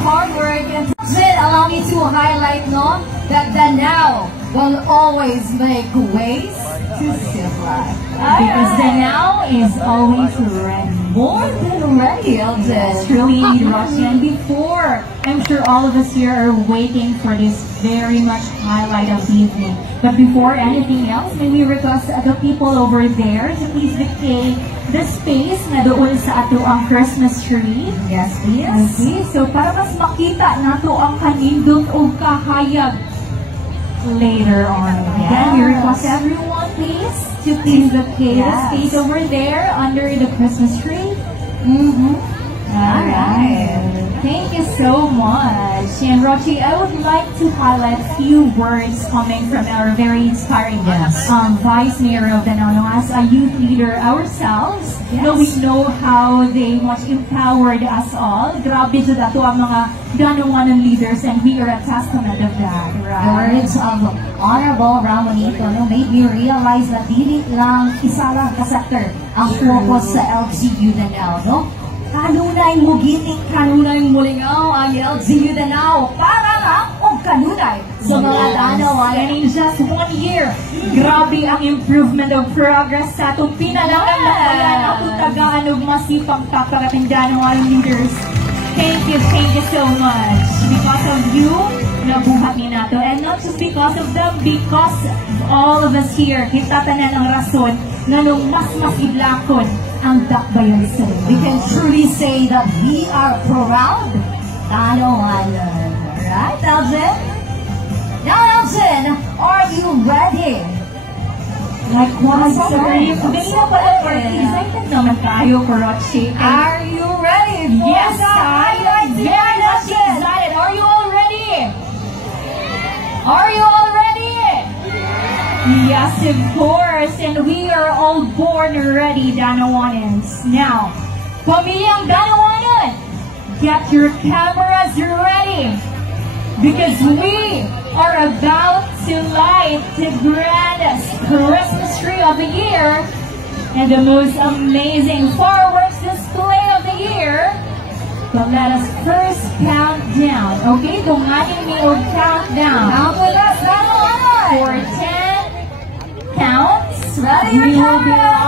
hard work. And then allow me to highlight, no, that Danao will always make ways to still fly. Because Danao is always ready. More than ready, Yes, truly, Roxy. And before, I'm sure all of us here are waiting for this very much highlight of the evening. But before anything else, may we request the people over there to please vacate the space na doon sa ato ang Christmas tree. Yes, please. Okay, so para mas makita nato ang kanindot o kahayag later on. Again, we request everyone, please, to please vacate the space over there under the Christmas tree. Alright. Thank you so much. And Rochi, I would like to highlight a few words coming from our very inspiring Vice Mayor of Danao. As a youth leader ourselves, we know how they much empowered us all. Grabe to dato ang mga Danaoanan leaders, and we are a testament of that, right? The words of Honorable Ramonito made me realize na dili lang isa lang ka sector ang focus sa LGU Danao, no? Kanunay mo giting, kanunay mo lingaw ang LGU Danao para lang o kanunay sa mga Danaoanan. And in just 1 year, grabe ang improvement of progress sa itong pinalangan ng bayan ang tagaan ng masipang kaparating Danaoanan leaders. Thank you so much. Because of you, nabuhat ni nato. And not just because of them, because all of us here, kita tanan ang rason na nung mas idlakon ang dakbayan sa We can truly say that we are proud Danaoanan. Right, Elgin? Now, Elgin, are you ready? Like what? Excited naman tayo, Korochi. Are you ready? Yes, I am very much excited. Are you all ready? Are you all ready? Yes, of course. And we are all born ready, Danaoanans. Now, Pamilyang Danaoanan, get your cameras ready. Because we are about to light the grandest Christmas tree of the year and the most amazing fireworks display of the year. But let us first count down. Okay, tunganin mi og countdown. Count with us, Danaoanan. For 10 counts, Ready we your will be camera.